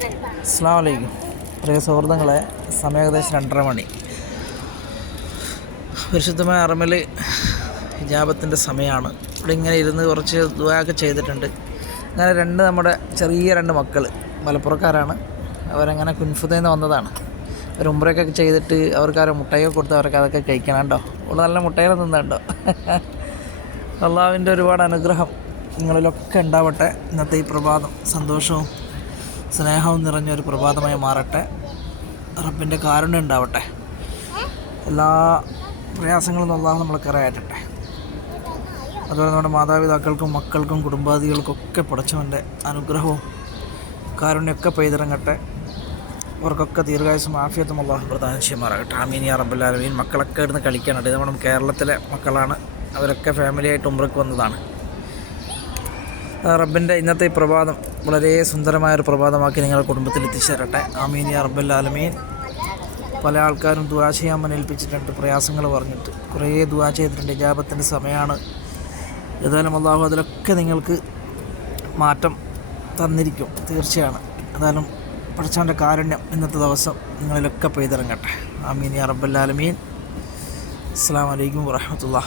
അസ്സാം വലൈക്കും പ്രിയ സുഹൃത്തുക്കളെ സമയം ഏകദേശം രണ്ടര മണി. പരിശുദ്ധമായ അറമൽ ഹിജാബത്തിന്റെ സമയമാണ്. ഇവിടെ ഇങ്ങനെ ഇരുന്ന് കുറച്ച് ദുവായൊക്കെ ചെയ്തിട്ടുണ്ട്. അങ്ങനെ രണ്ട് നമ്മുടെ ചെറിയ രണ്ട് മക്കൾ മലപ്പുറക്കാരാണ്. അവരങ്ങനെ കുൻഫുതയിൽ നിന്ന് വന്നതാണ്. അവർ ഉമ്രയൊക്കെ ചെയ്തിട്ട് അവർക്ക് ആരോ മുട്ടയൊക്കെ കൊടുത്ത് അവർക്ക് അതൊക്കെ കഴിക്കണം കേട്ടോ. ഉള്ള നല്ല മുട്ടയിൽ നിന്നുണ്ടോ അള്ളാവിന്റെ ഒരുപാട് അനുഗ്രഹം നിങ്ങളിലൊക്കെ ഉണ്ടാവട്ടെ. ഇന്നത്തെ ഈ പ്രഭാതം സന്തോഷവും സ്നേഹവും നിറഞ്ഞ ഒരു പ്രഭാതമായി മാറട്ടെ. റബ്ബിന്റെ കാരുണ്യം ഉണ്ടാവട്ടെ. എല്ലാ പ്രയാസങ്ങളും അള്ളാഹു നമ്മളെ കരയറ്റട്ടെ അതുപോലെ നമ്മുടെ മാതാപിതാക്കൾക്കും മക്കൾക്കും കുടുംബാദികൾക്കൊക്കെ പഠിച്ചവന്റെ അനുഗ്രഹവും കാരുണ്യമൊക്കെ പെയ്തിറങ്ങട്ടെ. അവർക്കൊക്കെ ദീർഘായുസും ആഫിയത്തും അള്ളാഹു പ്രധാന ചെയ്യുമാറാകട്ടെ. ആമീൻ യാ റബ്ബുല്ലാലമീൻ മക്കളൊക്കെ ഇരുന്ന് കളിക്കാനുണ്ട് ഇത് നമ്മുടെ കേരളത്തിലെ മക്കളാണ്. അവരൊക്കെ ഫാമിലിയായിട്ട് ഉമ്രക്ക് വന്നതാണ്. റബ്ബിന്റെ ഇന്നത്തെ ഈ പ്രഭാതം വളരെ സുന്ദരമായ ഒരു പ്രഭാതമാക്കി നിങ്ങളുടെ കുടുംബത്തിൽ എത്തിച്ചേരട്ടെ. ആമീൻ യാ ആലമീൻ. പല ആൾക്കാരും ദുവാ ചെയ്യാൻ ഏൽപ്പിച്ചിട്ടുണ്ട് പ്രയാസങ്ങൾ പറഞ്ഞിട്ട്. കുറേ ദുവാ ചെയ്തിട്ടുണ്ട് ഇജാപത്തിന്റെ സമയമാണ്. ഏതായാലും അള്ളാഹു അതിലൊക്കെ നിങ്ങൾക്ക് മാറ്റം തന്നിരിക്കും തീർച്ചയാണ്. ഏതായാലും പഠിച്ചവന്റെ കാരുണ്യം ഇന്നത്തെ ദിവസം നിങ്ങളിലൊക്കെ പെയ്തിറങ്ങട്ടെ. ആമീൻ യാ ആലമീൻ. അസ്സാം വലൈക്കും വാഹമത്തുള്ള